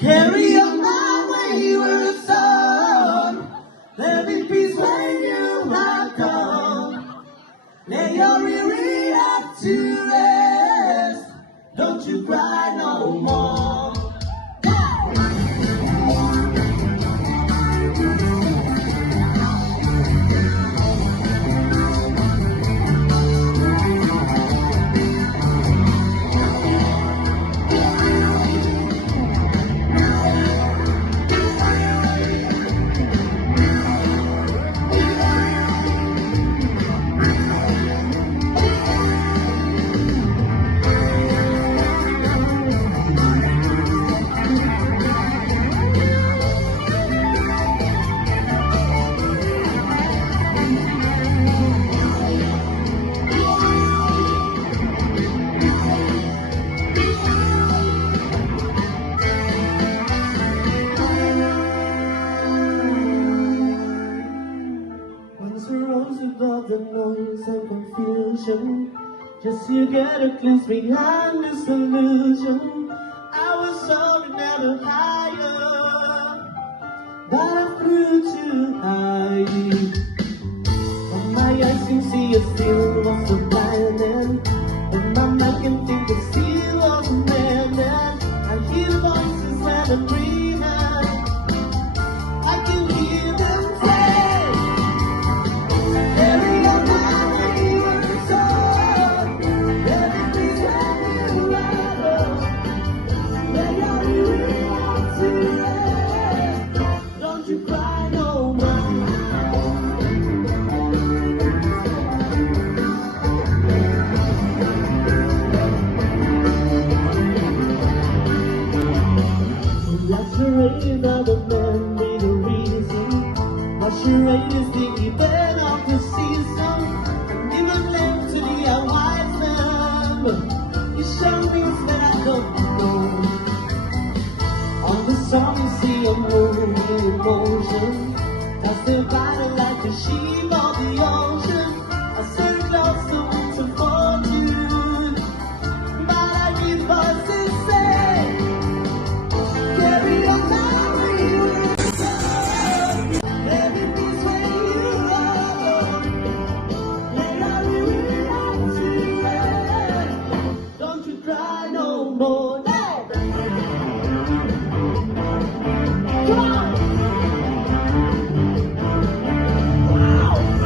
Carry on my wayward son. There be peace when you have come. Lay your weary heart to rest. Don't you cry no more. Rose above the noise and confusion, just you get a glimpse behind this illusion. I was soaring never higher, but I flew too high. When my eyes can see a still was a violin, when my mind can think the sea was a man, and I hear voices when I'm breathing. I can hear them say, lacerated by the man with a reason. Masquerade is the event of the season. And given land to the wise man, he showed me that I don't know. On the stormy sea of moving emotion, that's the battle like a sheep of the ocean. I sail close to winter fortune, but I need voices say, carry on my wayward son. Everything's where you are. Let our weary hearts rest. Don't you cry no more. No. Come on. Wow.